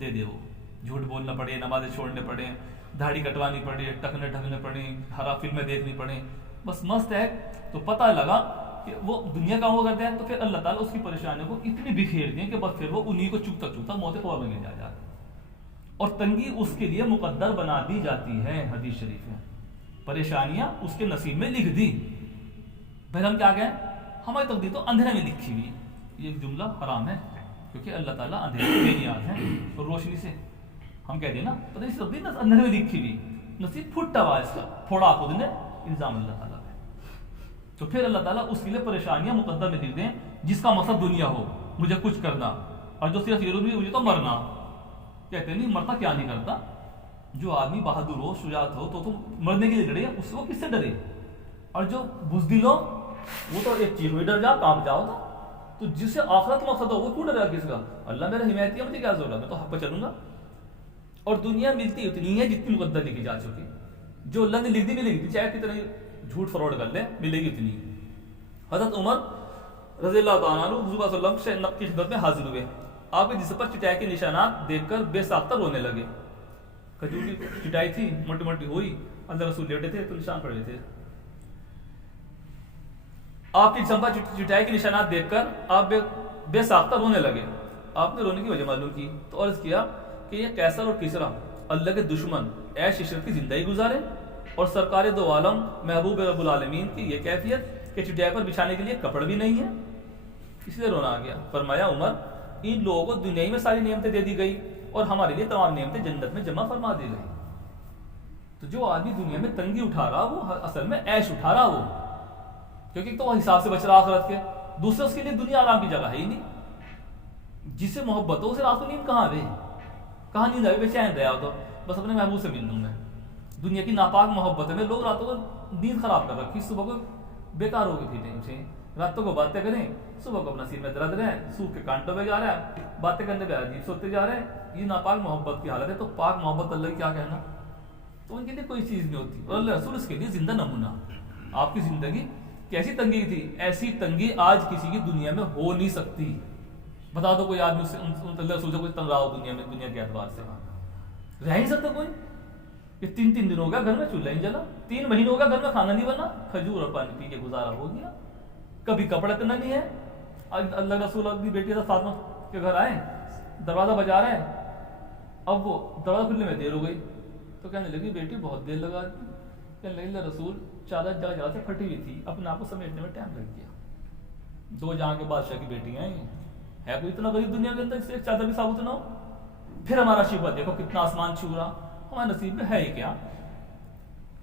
دے دے وہ، جھوٹ بولنا پڑے، نمازیں چھوڑنے پڑے، داڑھی کٹوانی پڑے، ٹکنے ڈھکنے پڑے، حرام فلمیں دیکھنی پڑیں، بس مست ہے. تو پتہ لگا کہ وہ دنیا کا وہ کرتے ہیں، تو پھر اللہ تعالیٰ اس کی پریشانیوں کو اتنی بکھیر دیں کہ بس پھر وہ انہیں کو چکتا چکتا موت قبر میں لے جا. اور تنگی اس کے لیے مقدر بنا دی جاتی ہے. حدیث شریف میں پریشانیاں اس کے نصیب میں لکھ دی. پھر ہم کیا کہیں؟ ہماری تقدیر تو اندھیرے میں لکھی ہوئی. یہ جملہ حرام ہے، کیونکہ اللہ تعالیٰ اندھیرے میں بے نیاز ہیں اور روشنی سے. ہم کہتے ہیں نا پتہ نہیں تقدیر اندھیرے میں لکھی ہوئی، نصیب پھٹا ہوا اس کا، پھوڑا خود نے، الزام اللہ تعالیٰ پہ. تو پھر اللہ تعالیٰ اس کے لیے پریشانیاں مقدر میں لکھ دیں جس کا مقصد دنیا ہو، مجھے کچھ کرنا، اور جو صرف یہ روی مجھے تو مرنا. کہتے ہیں نہیں مرتا کیا نہیں کرتا. جو آدمی بہادر ہو، شجاعت ہو، تو مرنے کے لیے ڈرے، اس کو کس سے ڈرے؟ اور جو بزدل ہو وہ تو ایک چیز ہوئی ڈر جا، کانپ جاؤ. تو جس سے آخرت مقصد ہو وہ کیوں ڈرے گا کس کا؟ اللہ میرا حمایتی ہے، مجھے کیا ضرورت ہے، میں تو حق پہ چلوں گا. اور دنیا ملتی اتنی ہے جتنی مقدر لکھی جا چکی. جو اللہ نے لکھ دی ملے گی، چاہے کتنا جھوٹ فراڈ کر لے ملے گی اتنی. حضرت عمر رضی اللہ تعالیٰ عنہ حضور صلی اللہ علیہ وسلم کی خدمت میں حاضر ہوئے. آپ کے جسم پر چٹائی کے نشانات دیکھ کر بے ساختہ رونے لگے. کھجور کی چٹائی تھی، موٹی موٹی ہوئی، اللہ رسول لیٹے تھے تو نشان پڑے تھے. آپ کی جسم پر چٹائی کے نشانات دیکھ کر آپ بے ساختہ رونے لگے. آپ نے رونے کی وجہ معلوم کی تو عرض کیا کہ یہ کیسر اور کسرا اللہ کے دشمن عیش عشرت کی زندگی گزارے، اور سرکار دو عالم محبوب رب العالمین کی یہ کیفیت کہ چٹائی پر بچھانے کے لیے کپڑ بھی نہیں ہے، اس لیے رونا آ گیا. فرمایا عمر ان لوگوں کو دنیا میں ساری نعمتیں دے دی گئی اور ہمارے لیے تمام نعمتیں جنت میں جمع فرما دی گئی. تو جو آدمی دنیا میں تنگی اٹھا رہا وہ اصل میں عیش اٹھا رہا وہ، کیونکہ تو وہ حساب سے بچ رہا آخرت کے. دوسرے اس کے لیے دنیا آرام کی جگہ ہے ہی نہیں. جس سے محبت ہو اسے رات کو نیند کہاں آئے، کہاں نیند آئے، بے چین رہا ہو تو بس اپنے محبوب سے مل لوں میں. دنیا کی ناپاک محبت میں لوگ راتوں کو نیند خراب کر رکھی، صبح کو بیکار ہو کے پھریں اٹھیں، راتوں کو باتیں کریں، صبح کو اپنا سیر میں درد رہے، سوکھ کے کانٹوں پہ جا رہا ہے، باتیں کرنے پہ عجیب سوتے جا رہے ہیں. یہ ناپاک محبت کی حالت ہے. تو پاک محبت اللہ کی کیا کہنا. تو ان کے لیے کوئی چیز نہیں ہوتی، اور اللہ رسول اس کے لیے زندہ نمونہ. آپ کی زندگی کیسی تنگی تھی، ایسی تنگی آج کسی کی دنیا میں ہو نہیں سکتی. بتا دو کوئی آدمی اللہ رسول سے کوئی تنگ رہا ہو دنیا میں، دنیا کے اعتبار سے رہ نہیں سکتا کوئی. کہ 3 دن ہو گیا گھر میں چولہا نہیں جلا، 3 مہینے ہو گیا گھر میں کھانا نہیں بنا، کھجور اور پانی پی کے گزارا ہو گیا. کبھی کپڑا اتنا نہیں ہے. اللہ رسول اپنی بیٹی فاطمہ کے گھر آئے، دروازہ بجا رہے ہیں، اب وہ دروازہ کھلنے میں دیر ہو گئی تو کہنے لگی بیٹی بہت دیر لگا دی. کہنے لگی اللہ رسول چادر جگہ جگہ سے پھٹی ہوئی تھی، اپنے آپ کو سمیٹنے میں ٹائم لگ گیا. 2 جہاں کے بادشاہ کی بیٹی ہیں، ہے کوئی اتنا غریب دنیا کے اندر جس سے ایک چادر بھی ثابت نہ ہو. پھر ہمارا شکوہ دیکھو کتنا آسمان چھو رہا، ہمارے نصیب میں ہے ہی کیا.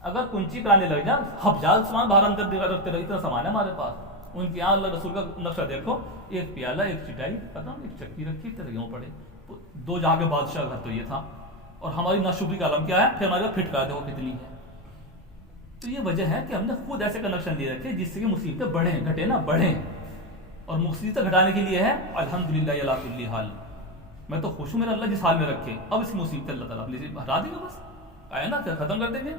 اگر کنچی پرانے لگ جائیں ہفجال سامان باہر اندر رکھتے رہے، اتنا سامان ہے ہمارے پاس. ان کے یہاں اللہ رسول کا نقشہ دیکھو، ایک پیالہ، ایک چٹائی، پتہ ایک چکی رکھی، ترگیوں پڑے. 2 جہاں کے بادشاہ گھر تو یہ تھا. اور ہماری ناشکری کا عالم کیا ہے، پھر ہمارے پھٹ کر دیکھو کتنی ہے. تو یہ وجہ ہے کہ ہم نے خود ایسے کنیکشن دے رکھے جس سے کہ مصیبتیں بڑھیں، گھٹے نہ بڑھیں. اور مصیبتیں گھٹانے کے لیے ہے الحمدللہ علی کل حال. میں تو خوش ہوں میرا اللہ جس حال میں رکھے. اب اس مصیبت اللہ تعالیٰ اپنے سے ہٹا دے گا، بس آیا نا ختم کر دیں گے.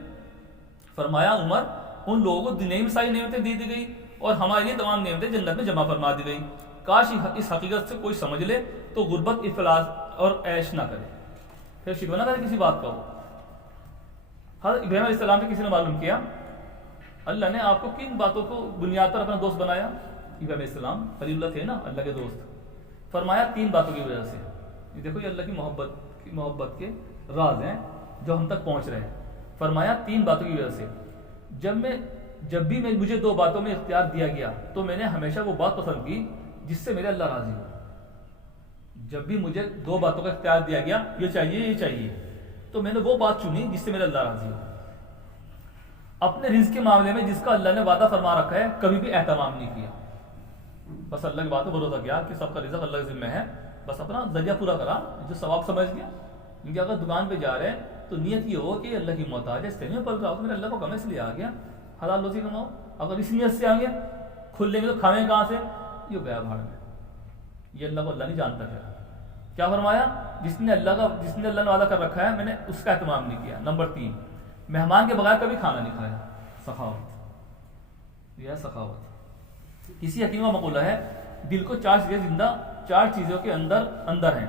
فرمایا عمر ان لوگوں کو دنیا میں ساری نعمتیں دے دی گئی اور ہمارے لیے تمام نعمتیں جنت میں جمع فرما دی گئی. کاش اس حقیقت سے کوئی سمجھ لے تو غربت، افلاس اور عیش نہ کرے، پھر شکوہ نہ کرے کسی بات کا. حضرت ابراہیم علیہ السلام سے کسی نے معلوم کیا اللہ نے آپ کو کن باتوں کو بنیاد پر اپنا دوست بنایا. ابراہیم علیہ السلام خلیل اللہ تھے نا، اللہ کے دوست. فرمایا 3 باتوں کی وجہ سے. یہ دیکھو یہ اللہ کی محبت کے راز ہیں جو ہم تک پہنچ رہے ہیں. فرمایا 3 باتوں کی وجہ سے. جب بھی مجھے 2 باتوں میں اختیار دیا گیا تو میں نے ہمیشہ وہ بات پسند کی جس سے میرے اللہ راضی ہو. جب بھی مجھے 2 باتوں کا اختیار دیا گیا، یہ چاہیے، تو میں نے وہ بات چنی جس سے میرا اللہ راضی ہو. اپنے رزق کے معاملے میں جس کا اللہ نے وعدہ فرما رکھا ہے کبھی بھی اہتمام نہیں کیا. بس اللہ کی بات پر بھروسہ کیا کہ سب کا رزق اللہ کے ذمہ ہے، بس اپنا ذریعہ پورا کرا جو ثواب سمجھ گیا. کیونکہ اگر دکان پہ جا رہے ہیں تو نیت یہ ہو کہ اللہ کی محتاج ہے، اس میں پل رہا ہو تو میرے اللہ کو کم اس لیے آ گیا، حلال روزی کماؤ. اگر اس نیت سے آ گیا کھل لیں گے تو کھاویں کہاں سے، یہ گیا بھاڑ میں. یہ اللہ کو اللہ نہیں جانتا. پھر کیا فرمایا، جس نے اللہ نے وعدہ کر رکھا ہے میں نے اس کا اہتمام نہیں کیا. نمبر 3 مہمان کے بغیر کبھی کھانا نہیں کھایا. سخاوت، یہ ہے سخاوت. کسی حکیم کا مقولہ ہے دل کو 4 چیزیں زندہ 4 چیزوں کے اندر ہیں.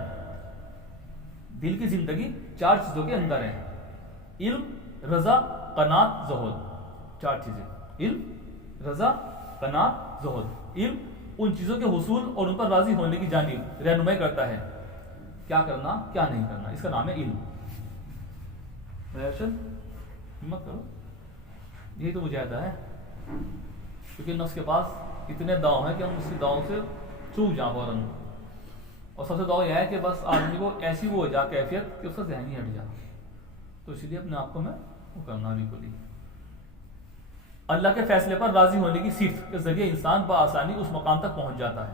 دل کی زندگی 4 چیزوں کے اندر ہے: علم، رضا، قناعت، زہد. 4 چیزیں: علم، رضا، قناعت، زہد. علم ان چیزوں کے حصول اور ان پر راضی ہونے کی جانب رہنمائی کرتا ہے. کیا کرنا کیا نہیں کرنا، اس کا نام ہے علم. ہمت کرو، یہی تو مجاہدہ ہے. کیونکہ نفس کے پاس اتنے داؤ ہیں کہ ہم اس کی داؤں سے چوک جائیں فوراً. اور سب سے داؤ یہ ہے کہ بس آدمی کو ایسی وہ ہو جا کیفیت کہ اس کا ذہن ہی ہٹ جا. تو اسی لیے اپنے آپ کو میں وہ کرنا بالکل ہی. اللہ کے فیصلے پر راضی ہونے کی صرف کے ذریعے انسان بآسانی اس مقام تک پہنچ جاتا ہے.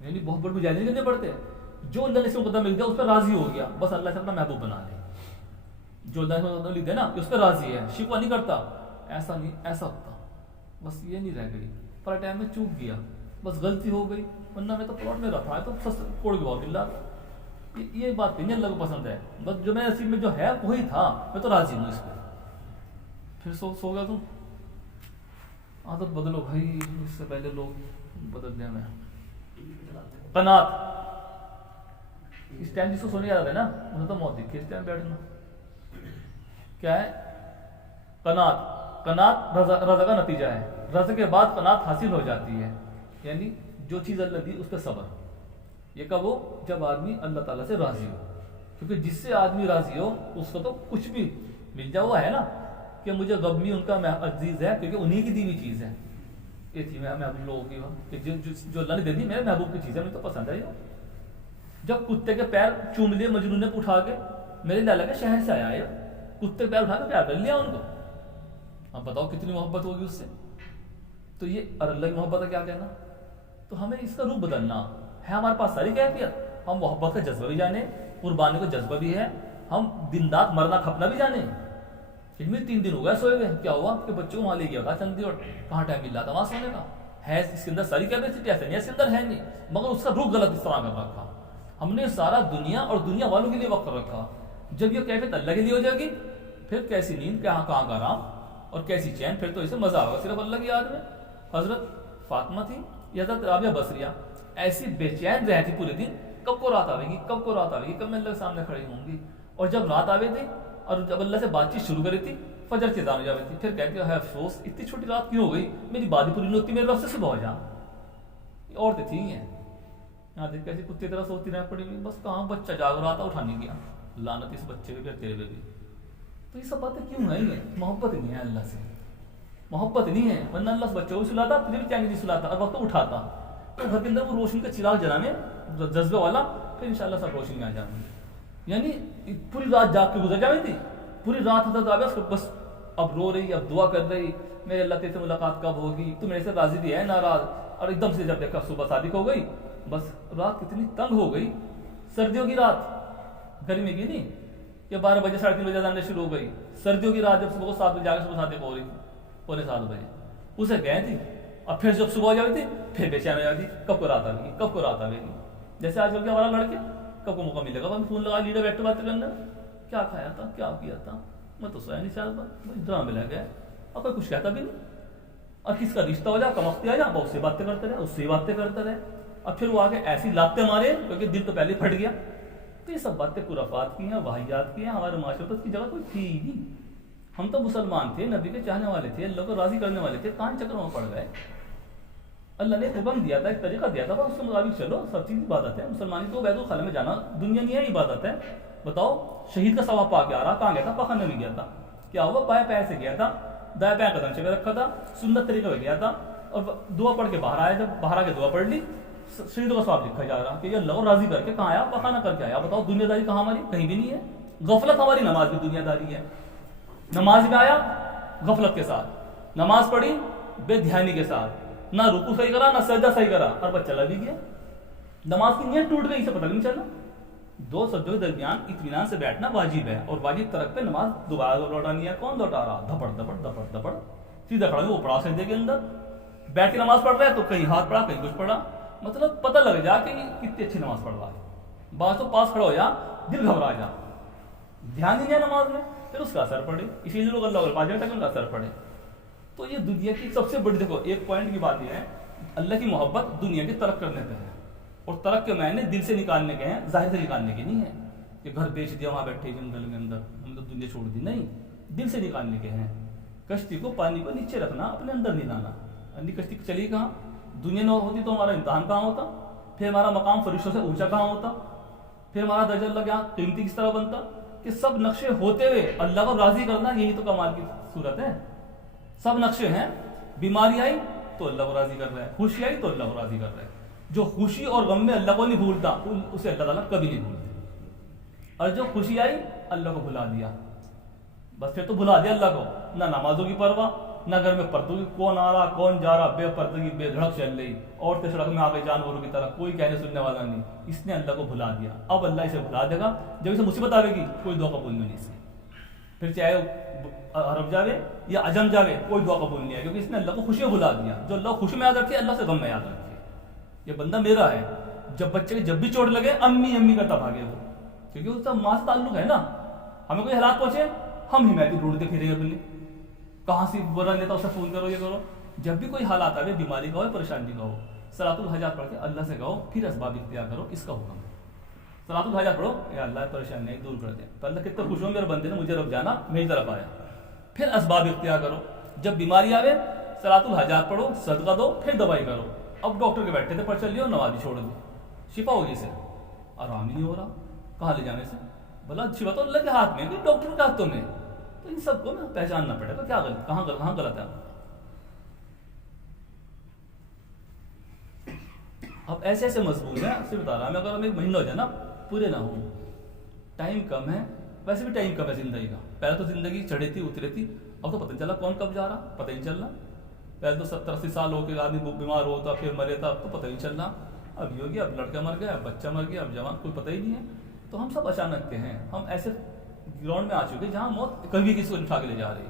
یعنی بہت بڑے مجاہدے نہیں کرنے پڑتے. جو اللہ نے اس کو مقدم لکھ دیا اس پہ راضی ہو گیا، بس اللہ سے اپنا محبوب بنا لے. جو اللہ نے مقدم لکھ دیا نا اس پہ راضی ہے، شکوہ نہیں کرتا، ایسا نہیں ایسا ہوتا، بس یہ نہیں رہ گئی. پر ٹائم میں چوک گیا، بس غلطی ہو گئی، ورنہ میں تو پلاٹ میں رکھا ہے تو سس کوڑ گیا اللہ. یہ بات نہیں اللہ کو پسند ہے. بس جو میں نصیب میں جو ہے وہی تھا، میں تو راضی ہوں اس پہ. پھر سو گیا. تم عادت بدلو بھائی، اس سے پہلے لوگ بدل دیا. میں قناعت، اس ٹائم جس کو سونے یاد ہے نا مجھے تو موت دکھی اس ٹائم بیٹھنا. کیا ہے قناعت؟ قناعت رضا کا نتیجہ ہے. رضا کے بعد قناعت حاصل ہو جاتی ہے. یعنی جو چیز اللہ دی اس پہ صبر. یہ کب ہو؟ جب آدمی اللہ تعالیٰ سے راضی ہو. کیونکہ جس سے آدمی راضی ہو اس کو تو کچھ بھی مل جائے. وہ ہے نا کہ مجھے غبنی ان کا عزیز ہے کیونکہ انہی کی دی ہوئی چیز ہے. یہ تھی میں محبوب لوگوں کی کہ جو اللہ نے دے دی میرے محبوب کی چیز ہے، مجھے تو پسند ہے. یہ جب کتے کے پیر چوم لیے مجنون نے اٹھا کے، میرے لالا کے شہر سے آیا ہے، کتے پیر اٹھا کے پیار کر لیا ان کو. اب بتاؤ کتنی محبت ہوگی اس سے. تو یہ اور اللہ کی محبت کا کیا کہنا. تو ہمیں اس کا روح بدلنا ہے. ہمارے پاس ساری کیفیت، ہم محبت کا جذبہ بھی جانے، قربانی کا جذبہ بھی ہے، ہم دن رات مرنا کھپنا بھی جانے. ان میں 3 دن ہو گئے سوئے ہوئے. کیا ہوا کہ بچوں کو وہاں لے گیا تھا چندی، اور کہاں ٹائم مل رہا تھا وہاں سونے کا. ہے اس کے اندر ساری کیپیسٹی ایسے نہیں، اس کے اندر ہے نہیں، مگر اس کا روح غلط اس طرح کر رکھا. ہم نے سارا دنیا اور دنیا والوں کے لیے وقت رکھا. جب یہ کیفیت اللہ کے لیے ہو جائے گی، پھر کیسی نیند، کہاں کا آرام اور کیسی چین. پھر تو اسے مزہ آئے گا صرف اللہ کی یاد میں. حضرت فاطمہ تھی یا حضرت رابعہ بصریہ ایسی بے چین رہتی پورے دن، کب کو رات آئے گی، کب کو رات آئے گی، کب میں اللہ کے سامنے کھڑی ہوں گی. اور جب رات آئے تھی اور جب اللہ سے بات چیت شروع کری تھی، فجر کی اذان ہو جاتی تھی. پھر کہتی ہے افسوس اتنی چھوٹی رات کیوں ہو گئی، میری بات پوری نہیں ہوتی، میرے رب سے صبح ہو جا. یہ عورتیں تھیں ہیں یہاں دیکھ کیسی کتے طرح سوتی رہ پڑی ہوئی. بس کہاں بچہ جاگ رہا تھا، اٹھا نہیں گیا. لعنت اس بچے پہ تیرے پہ بھی. تو یہ سب باتیں کیوں ہیں؟ یہ محبت نہیں ہے اللہ سے، محبت نہیں ہے. ورنہ اللہ سے بچوں کو سلاتا، تجھے بھی چینگی سلاتا، اور وقت اٹھاتا. تو گھر کے اندر وہ روشنی کا چراغ جلانے جذبے والا، پھر انشاءاللہ سب روشنی آ جائیں گی. یعنی پوری رات جاگ کے گزر جائے تھی. پوری رات حضرت رابعہ بس اب رو رہی، اب دعا کر رہی، میرے اللہ تیرے سے ملاقات کب ہوگی، تو میرے سے راضی بھی ہے ناراض. اور ایک دم سے جب دیکھا صبح صادق ہو گئی. بس رات کتنی تنگ ہو گئی. سردیوں کی رات، گرمی کی نہیں کہ 12 بجے 3:30 بجے جانے شروع ہو گئی. سردیوں کی رات جب صبح کو 7 بجے جا کے صبح صادق ہو رہی تھی، 6:45 بجے اسے گئے تھی. اور پھر جب صبح ہو جاتی تھی پھر بے چین ہو جاتی، کب کو رات آ گئی، کب کو رات آ گئی. جیسے آج کل کے ہمارا لڑکے کب کو موقع ملے گا فون لگا لیڈر بیٹھے بات کرنے، کیا کھایا تھا، کیا کیا تھا، میں تو سویا نہیں چاہتا، ڈرامے میں لگ گئے. اور کوئی کچھ کہتا بھی نہیں. اور کس کا رشتہ ہو جائے، کمختی آ جائے، اس سے باتیں کرتے رہے، اس سے باتیں کرتے رہے. اور پھر وہ آگے ایسی لاتے مارے کیونکہ دل تو پہلے پھٹ گیا. تو یہ سب باتیں خرافات کی ہیں، واہیات کی ہیں. ہمارے معاشرے کی جگہ کوئی تھی نہیں. ہم تو مسلمان تھے، نبی کے چاہنے والے تھے، اللہ کو راضی کرنے والے تھے. کان چکروں میں پڑ گئے. اللہ نے حکم دیا تھا، ایک طریقہ دیا تھا، اس کے مطابق چلو. سب چیز عبادت ہے. مسلمانی تو بیت الخلا میں جانا دنیا نہیں ہے، عبادت ہے. بتاؤ شہید کا ثواب پا کے آ رہا، کہاں گیا تھا؟ پخانے میں گیا تھا. کیا ہوا؟ بائیں پیر سے گیا تھا، دائیں پیر قدم سے رکھا تھا، سنت طریقے میں گیا تھا. اور دعا پڑھ کے باہر آیا. جب باہر آ کے دعا پڑھ لی، شہیدوں کا ثواب لکھا جا رہا کہ یہ اللہ کو راضی کر کے کہاں آیا؟ پخانہ کر کے آیا. بتاؤ دنیا داری کہاں ہماری؟ کہیں بھی نہیں ہے. غفلت ہماری نماز میں دنیا داری ہے. نماز میں آیا غفلت کے ساتھ، نماز پڑھی بے دھیانی کے ساتھ، نہ رکوع صحیح کرا، نہ سجدہ صحیح کرا، اور بس چلا بھی گیا. نماز کی نیت ٹوٹ گئی، اسے پتہ نہیں چلا. 2 سجدوں کے درمیان اطمینان سے بیٹھنا واجب ہے، اور واجب ترک پہ نماز دوبارہ لوٹانی ہے. کون لوٹا رہا؟ دھپڑ دھپڑ دھپڑ دھپڑ. سیدھا کھڑا وہ پڑا سجدے کے اندر، بیٹھ کے نماز پڑھ رہا ہے تو کہیں ہاتھ پڑا، کہیں کچھ پڑا. مطلب پتہ لگ جا کہ کتنی اچھی نماز پڑھ رہا ہے. بعض تو پاس کھڑا ہو جا، دل گھبرا جا، دھیان نہیں ہے نماز میں، پھر اس کا اثر پڑے. اسی لیے لوگ اللہ پاس تک ان کا اثر پڑے. تو یہ دنیا کی سب سے بڑی، دیکھو ایک پوائنٹ کی بات یہ ہے، اللہ کی محبت دنیا کے ترک کرنے پہ ہے. اور ترک کے معنی دل سے نکالنے کے ہیں، ظاہر سے نکالنے کے نہیں ہے. کہ گھر بیچ دیا وہاں بیٹھے جنگل کے اندر ہم تو دنیا چھوڑ دی، نہیں، دل سے نکالنے کے ہیں. کشتی کو پانی کو نیچے رکھنا، اپنے اندر نہیں لانا. کشتی چلی کہاں؟ دنیا نہ ہوتی تو ہمارا امتحان کہاں ہوتا، پھر ہمارا مقام فرشتوں سے اونچا کہاں ہوتا، پھر ہمارا درجہ اللہ کے یہاں قیمتی کس طرح بنتا. کہ سب نقشے ہوتے ہوئے اللہ کو راضی کرنا، یہی تو کمال کی صورت ہے. سب نقشے ہیں، بیماری آئی تو اللہ کو راضی کر رہا ہے، خوشی آئی تو اللہ کو راضی کر رہا ہے. جو خوشی اور غم میں اللہ کو نہیں بھولتا اسے اللہ تعالیٰ کبھی نہیں بھولتے. اور جو خوشی آئی اللہ کو بھلا دیا، بس پھر تو بھلا دیا اللہ کو. نہ نمازوں کی پرواہ، نہ گھر میں پردگی، کون آ رہا کون جا رہا، بے پردگی بے دھڑک چل رہی، عورتیں سڑک میں آ گئی جانوروں کی طرح، کوئی کہنے سننے والا نہیں. اس نے اللہ کو بھلا دیا. اب اللہ اسے بھلا دے گا جب اسے مصیبت آئے گی، کوئی دعا قبول نہیں اس کی. پھر چاہے عرب جاوے یا عجم جاوے، کوئی دعا قبول نہیں ہے، کیونکہ اس نے اللہ کو خوشی بھلا دیا. جو اللہ کو خوشی میں یاد رکھے اللہ سے غم میں یاد رکھے. یہ بندہ میرا ہے. جب بچے کے جب بھی چوٹ لگے امی امی کرتا بھاگے وہ، کیونکہ اس کا ماں سے تعلق ہے نا. ہمیں کوئی حالات پہنچے ہم حمایتی ڈھونڈتے پھریں گے اپنی، کہاں سے برا لیتا اسے فون کرو یہ کرو. جب بھی کوئی حالات آئے، بیماری کا ہو پریشانی کا ہو، صلاۃ الحاجات پڑھ کے اللہ سے کہو، پھر اسباب اختیار کرو. اس کا حکم ہے صلاۃ الحاجات پڑھو، اے اللہ پریشانی دور کر دے. تو اللہ کتنا خوش ہو میرے بندے نے مجھے رب جانا میری طرف آیا. پھر اسباب اختیار کرو. جب بیماری آوے صلاۃ الحاجات پڑھو، صدقہ دو، پھر دوائی کرو. اب ڈاکٹر کے بیٹھے تھے پرچہ لیو، نمازی چھوڑ دی، شفا ہوگی اسے. آرام ہی نہیں ہو رہا، کہاں لے جانے سے؟ بلا شفا تو اللہ کے ہاتھ میں، ڈاکٹر کے ہاتھوں میں. تو ان سب کو نا پہچاننا پڑے گا کیا غلط، کہاں غلط ہے. اب ایسے ایسے مضمون ہیں، صرف بتا رہا میں. اگر ہم ایک مہینہ ہو جائے نا، پورے نہ ہوں، ٹائم کم ہے. ویسے بھی ٹائم کم ہے زندگی کا. پہلے تو زندگی چڑھے تھی اترے تھی، اب تو پتہ نہیں چلا کون کب جا رہا، پتہ نہیں چل رہا. پہلے تو 70-80 سال ہو کے آدمی بیمار ہوتا پھر مرے تھا، اب تو پتہ نہیں چل رہا. اب یہ ہو گیا، اب لڑکا مر گیا، اب بچہ مر گیا، اب جوان، کوئی پتہ ہی نہیں ہے. تو ہم سب اچانک کے ہیں. ہم ایسے گراؤنڈ میں آ چکے جہاں موت کبھی کسی کو اٹھا کے لے جا رہی.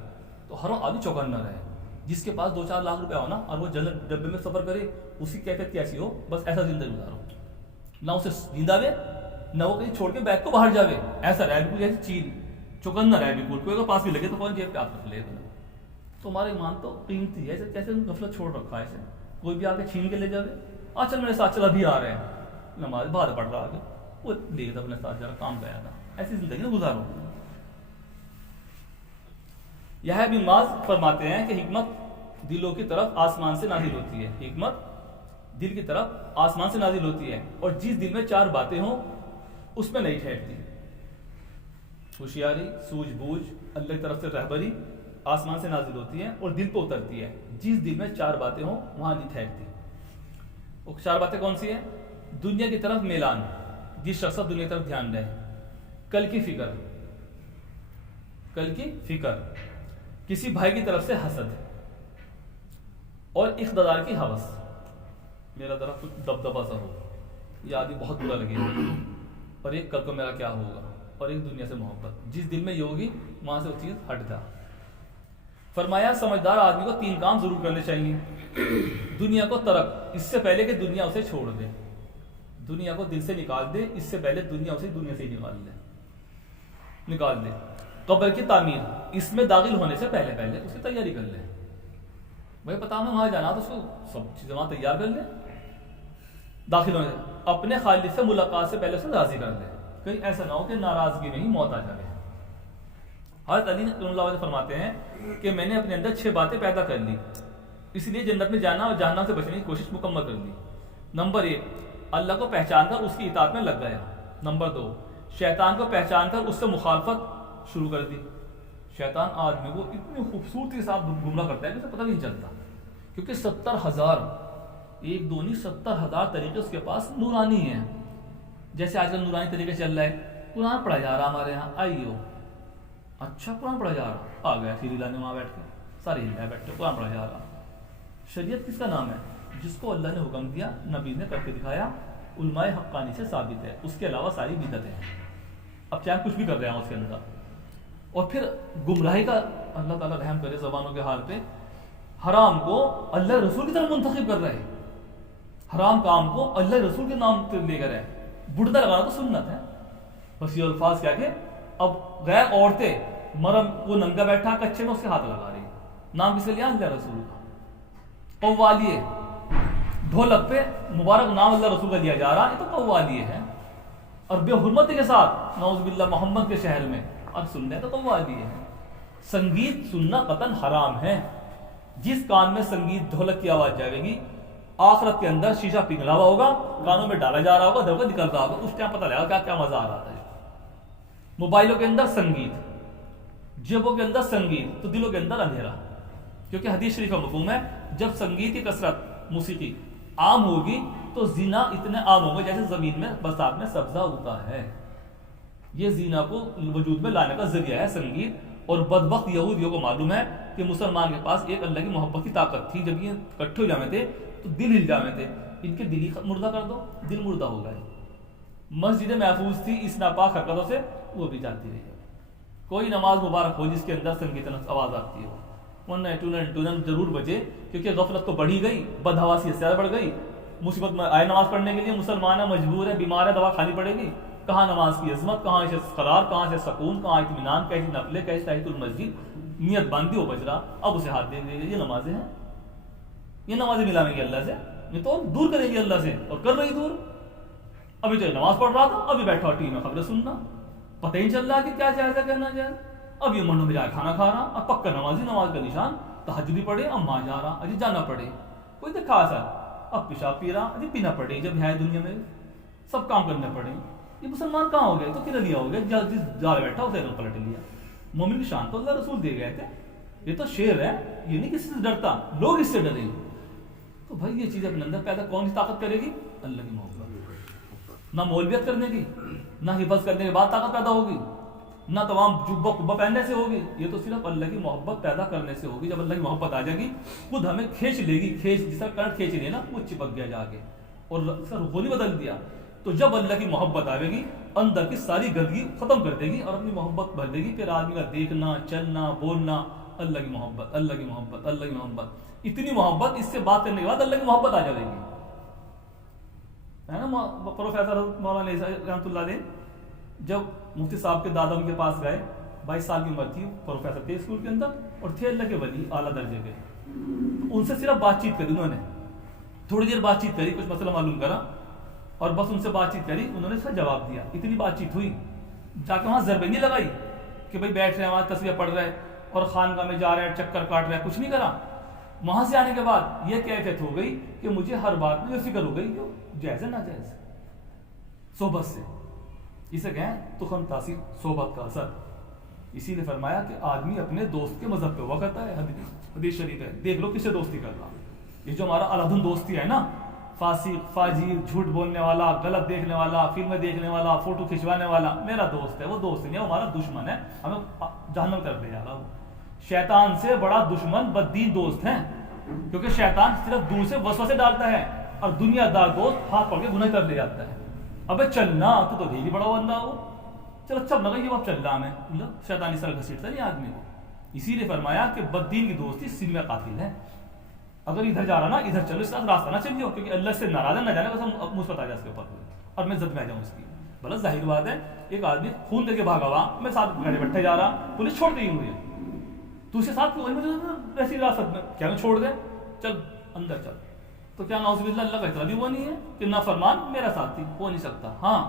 تو ہر آدمی چوکنا رہے. جس کے پاس 2-4 لاکھ روپیہ ہو نا اور وہ جنت ڈبے میں سفر کرے، اس کی کیفیت کیسی ہو، بس ایسا زندگی گزارو. نہ اسے نیند آوے، نہ وہ کہیں چھوڑ کے بیگ کو باہر جاوے. ایسا رہے بالکل جیسے چیل، چوکنا رہے بالکل. کوئی اگر پاس بھی لگے تو فوراً جیب پہ ہاتھ رکھ لے. تو ہمارا ایمان تو قیمتی ہے. کیسے غفلت چھوڑ رکھا ہے اسے. کوئی بھی آ کے چھین کے لے جاوے، چل میرے ساتھ چل، ابھی آ رہے ہیں، نماز بعد پڑھ رہا آگے، وہ لے گا اپنے ساتھ، جا کام گیا تھا. ایسی زندگی نہ گزارو. یہ بن معاذ فرماتے ہیں کہ حکمت دلوں کی طرف آسمان سے نازل ہوتی ہے. حکمت دل کی طرف آسمان سے نازل ہوتی ہے، اور جس دل میں 4 باتیں ہوں اس میں نہیں ٹھہرتی. ہوشیاری، سوجھ بوجھ، اللہ کی طرف سے رہبری آسمان سے نازل ہوتی ہے اور دل پہ اترتی ہے. جس دل میں 4 باتیں ہوں وہاں نہیں ٹھہرتی. وہ 4 باتیں کون سی ہیں؟ دنیا کی طرف میلان، جس شخص کا دنیا کی طرف دھیان رہے. کل کی فکر، کسی بھائی کی طرف سے حسد، اور اقتدار کی ہوس. میرا ذرا کچھ دبدبا سا ہو، یہ آدمی بہت برا لگے گا، اور ایک کل کو میرا کیا ہوگا، اور ایک دنیا سے محبت. جس دل میں یہ ہوگی وہاں سے وہ چیز ہٹ جا. فرمایا سمجھدار آدمی کو 3 کام ضرور کرنے چاہیے. دنیا کو ترک، اس سے پہلے کہ دنیا اسے چھوڑ دے. دنیا کو دل سے نکال دے، اس سے پہلے دنیا اسے دنیا سے ہی نکال دے. قبر کی تعمیر، اس میں داخل ہونے سے پہلے اس کی تیاری کر لے. بھائی پتا ہمیں وہاں جانا تو اس کو سب چیزیں وہاں تیار کر لے. داخل ہونے سے اپنے خالق سے ملاقات سے پہلے اسے راضی کر دے. کہیں ایسا نہ ہو کہ ناراضگی میں ہی موت آ جائے. حضرت علی رضی اللہ عنہ فرماتے ہیں کہ میں نے اپنے اندر 6 باتیں پیدا کر لی، اس لیے جنت میں جانا اور جہنم سے بچنے کی کوشش مکمل کر لی. نمبر 1، اللہ کو پہچان کر اس کی اطاعت میں لگ گیا. نمبر 2، شیطان کو پہچان کر اس سے مخالفت شروع کر دی. شیطان آدمی کو اتنی خوبصورتی کے ساتھ گمراہ کرتا ہے کہ اسے پتہ نہیں چلتا، کیونکہ 70,000 ایک دو نہیں 70,000 طریقے اس کے پاس نورانی ہیں. جیسے آج کل نورانی طریقے چل رہا ہے، قرآن پڑھا جا رہا ہمارے یہاں، آئیو اچھا قرآن پڑھا جا رہا، آ گیا سیری لانے وہاں بیٹھ کے، سارے ہل بیٹھے قرآن پڑھا جا رہا. شریعت کس کا نام ہے؟ جس کو اللہ نے حکم دیا، نبی نے کر کے دکھایا، علماء حقانی سے ثابت ہے. اس کے علاوہ ساری بدعتیں ہیں. اب چاہے کچھ بھی کر رہے ہیں اس کے اندر. اور پھر گمراہی کا اللہ تعالیٰ رحم کرے زبانوں کے حال پہ، حرام کو اللہ رسول کی طرف منتخب کر رہے ہیں. حرام کام کو اللہ رسول کے نام لے کر ہے. بڑھتا لگانا تو سنت ہے، بس یہ الفاظ کیا کہ اب غیر عورتیں، مرم وہ ننگا بیٹھا کچے میں اس کے ہاتھ لگا رہی. نام کس کے لیا؟ اللہ رسول کا. قوالیے، ڈھولک پہ مبارک نام اللہ رسول کا لیا جا رہا، یہ تو قوالیے ہے. اور بے حرمتی کے ساتھ نعوذ باللہ محمد کے شہر میں اب سننے تو قوالی ہے. سنگیت سننا قطعاً حرام ہے. جس کان میں سنگیت ڈھولک کی آواز جائے گی آخرت کے اندر شیشہ پگھلا ہوا ہوگا, کانوں میں ڈالا جا رہا ہوگا, دھڑکن نکل رہا ہوگا, اس ٹائم پتہ لگا کیا کیا مزہ آ رہا تھا. موبائلوں کے اندر سنگیت, جیبوں کے اندر سنگیت, تو دلوں کے اندر اندھیرا. کیونکہ حدیث شریف کا مفہوم ہے جب سنگیت کی کثرت موسیقی عام ہوگی تو زنا اتنے عام ہوگا جیسے زمین میں برسات میں سبزہ اگتا ہے. یہ زنا کو وجود میں لانے کا ذریعہ ہے سنگیت. اور بدبخت یہودیوں کو معلوم ہے کہ مسلمان کے پاس ایک اللہ کی محبت کی طاقت تھی. جب یہ اکٹھے ہو جانے تھے تو دل ہل جانے تھے. ان کے دل ہی مردہ کر دو, دل مردہ ہو گئے. مسجد محفوظ تھی اس ناپاک حرکتوں سے, وہ بھی جاتی رہی. کوئی نماز مبارک ہو جس کے اندر سنگیت آواز آتی ہو, ورنہ ٹونن ضرور بجے. کیونکہ غفلت تو بڑھی گئی, بدحواسی زیادہ بڑھ گئی. مصیبت میں آئے نماز پڑھنے کے لیے, مسلمان ہے, مجبور ہے, بیمار ہے, دوا کھانی پڑے گی. کہاں نماز کی عظمت, کہاں سے قرار, کہاں سے سکون, کہاں اطمینان, کیسی نفلیں, کیسی تحیۃ المسجد. نیت باندھی ہو بج رہا, اب اسے ہاتھ دے دے. یہ نمازیں ہیں, یہ نمازیں ملاویں گی اللہ سے, یہ تو دور کرے گی اللہ سے, اور کر رہی دور. ابھی تو نماز پڑھ رہا تھا, ابھی بیٹھا ٹی وی میں خبریں سننا, پتہ ہی نہیں چل رہا کہ کیا جائز ہے کہنا جائز. اب یہ منڈوں میں جا کھانا کھا رہا, اب پکا نمازی, نماز کا نشان, تہجد بھی پڑھے, اب ماں جا رہا, اجی جانا پڑے. کوئی تو خاص ہے, اب پیشاب پی رہا, اجی پینا پڑے. جب ہے دنیا میں سب کام کرنے پڑے. یہ مسلمان کہاں ہو گئے, تو کدھر لیا ہو گیا, جس جال بیٹھا اسے پلٹ لیا. مومن کی شان تو اللہ رسول دے گئے تھے. یہ تو شیر ہے, یہ نہیں کسی سے ڈرتا, لوگ اس سے ڈریں. تو بھائی یہ چیز اپنے اندر پیدا کون سی طاقت کرے گی؟ اللہ کی محبت. نہ مولویت کرنے کی, نہ حفظ کرنے کے بعد طاقت پیدا ہوگی, نہ تمام جبہ قبہ پہننے سے ہوگی. یہ تو صرف اللہ کی محبت پیدا کرنے سے ہوگی. جب اللہ کی محبت آ جائے گی خود ہمیں کھینچ لے گی, جس طرح کرنٹ کھینچ لے نا, وہ چپک گیا جا کے اور اس کا رخ نہیں بدل دیا. تو جب اللہ کی محبت آئے گی اندر کی ساری گندگی ختم کر دے گی اور اپنی محبت بھر دے گی. پھر آدمی کا دیکھنا, چلنا, بولنا, اللہ کی محبت, اللہ کی محبت, اللہ کی محبت. اتنی محبت, اس سے بات کرنے کے بعد اللہ کی محبت آ جائے گی. ہے نا پروفیسر مولانا رحمۃ اللہ علیہ, جب مفتی صاحب کے دادا ان کے پاس گئے, 22 سال کی عمر تھی, پروفیسر تھے اسکول کے اندر, اور تھے اللہ کے ولی اعلیٰ درجے کے. ان سے صرف بات چیت کری, انہوں نے تھوڑی دیر بات چیت کری, کچھ مسئلہ معلوم کرا, اور بس ان سے بات چیت کری. انہوں نے اس کا جواب دیا. اتنی بات چیت ہوئی, جا کے وہاں ضربیں نہیں لگائی کہ بھائی بیٹھ رہے ہیں وہاں تصویر پڑھ رہے اور خانقاہ میں جا رہے ہیں, چکر کاٹ رہے ہیں, کچھ نہیں کرا. وہاں سے آنے کے بعد یہ کیفیت ہو گئی کہ مجھے ہر بات میں یہ فکر ہو گئی جو جائز ہے ناجائز. صحبت سے اسے کہیں تخم تاثیر, صحبت کا اثر. اسی نے فرمایا کہ آدمی اپنے دوست کے مذہب پہ ہوا کرتا ہے. حدیث شریف ہے, دیکھ لو کس سے دوستی کر رہا. یہ جو ہمارا الہدن دوستی ہے نا, فاسق, فاجر, جھوٹ بولنے والا, غلط دیکھنے والا, فلمیں دیکھنے والا, فوٹو کھنچوانے والا, میرا دوست ہے. وہ دوست نہیں ہے, ہمارا دشمن ہے, ہمیں جہنم کی طرف لے جا رہا. شیطان سے بڑا دشمن بددین دوست ہیں, کیونکہ شیطان صرف دور سے وسوسے ڈالتا ہے, اور دنیا دار دوست ہاتھ پکڑ کے گناہ کر لے جاتا ہے. ابے چلنا تو ڈھیلی بڑا بندہ ہو, چل اچھا لگا یہ اب چل رہا میں, شیطان اس طرح گھسیٹتا نہیں آدمی کو. اسی لیے فرمایا کہ بددین کی دوستی سن میں قاتل ہے. اگر ادھر جا رہا نا, ادھر چلو, اس طرح راستہ نہ چلیو, کیونکہ اللہ سے ناراض ہے, نہ جانے بس ہم مثبت آ جائے اس کے اوپر اور میں زد میں آ جاؤں اس کی. بلکہ ظاہر بات ہے, ایک آدمی خون دے کے بھاگا ہوا, میں ساتھ گھڑے بیٹھے جا رہا, پولیس چھوڑ دی مجھے, تو اس کے ساتھ ایسی راست میں کیا میں چھوڑ دے, چل اندر چل. تو کیا نعوذ باللہ اللہ کا اتنا بھی وہ نہیں ہے کہ نافرمان میرا ساتھی ہو نہیں سکتا. ہاں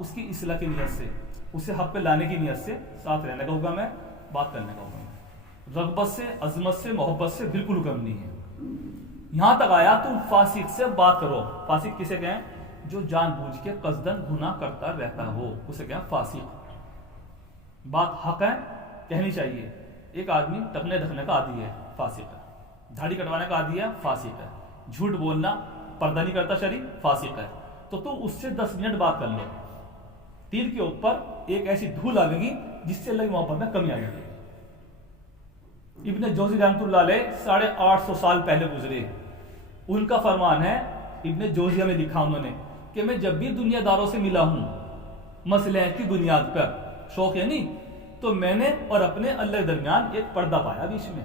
اس کی اصلاح کی نیت سے, اسے حق پہ لانے کی نیت سے ساتھ رہنے کا حکم ہے, بات کرنے کا حکم ہے. رغبت سے, عظمت سے, محبت سے بالکل حکم نہیں ہے. یہاں تک آیا تم فاسق سے بات کرو. فاسق کسے کہیں؟ جو جان بوجھ کے قصدن گناہ کرتا رہتا ہو, اسے کہیں فاسق. بات حق ہے, کہنی چاہیے. ایک آدمی ٹکنے ڈھکنے کا عادی ہے, فاسق ہے. داڑھی کٹوانے کا عادی ہے, فاسق ہے. جھوٹ بولنا, پردہ نہیں کرتا شریف, فاسق ہے. تو تم اس سے 10 منٹ بات کر لو, دل کے اوپر ایک ایسی دھول آ گی جس سے اللہ کی محبت میں کمی آ جائے گی. ابن جوزی رحمۃ اللہ علیہ 850 سال پہلے گزرے. ان کا فرمان ہے, ابن جوزیہ میں لکھا انہوں نے, کہ میں جب بھی دنیا داروں سے ملا ہوں مصلحت کی بنیاد پر, شوق ہے نہیں, تو میں نے اور اپنے اللہ کے درمیان ایک پردہ پایا بیچ میں.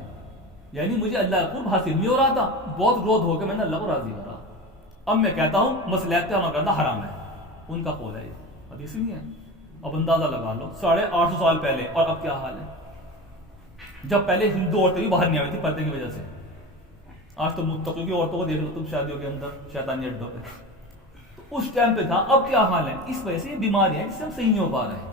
یعنی مجھے اللہ کا قرب حاصل نہیں ہو رہا تھا, بہت گروتھ ہو کے میں نے اللہ کو راضی کرا. اب میں کہتا ہوں مصلحت کا عمل کرنا حرام ہے. ان کا قول ہے یہ, حدیث نہیں ہے. اب اندازہ لگا لو 850 سال پہلے, اور اب کیا حال ہے. جب پہلے ہندو عورتیں بھی باہر نہیں آئی تھی پردے کی وجہ سے, آج تو متقی کی عورتوں کو دیکھ لو تم شادیوں کے اندر, شیطانی اڈوں پہ. اس ٹائم پہ تھا، اب کیا حال ہے؟ اس وجہ سے یہ بیماریاں ہیں جس سے ہم صحیح نہیں ہو پا رہے ہیں۔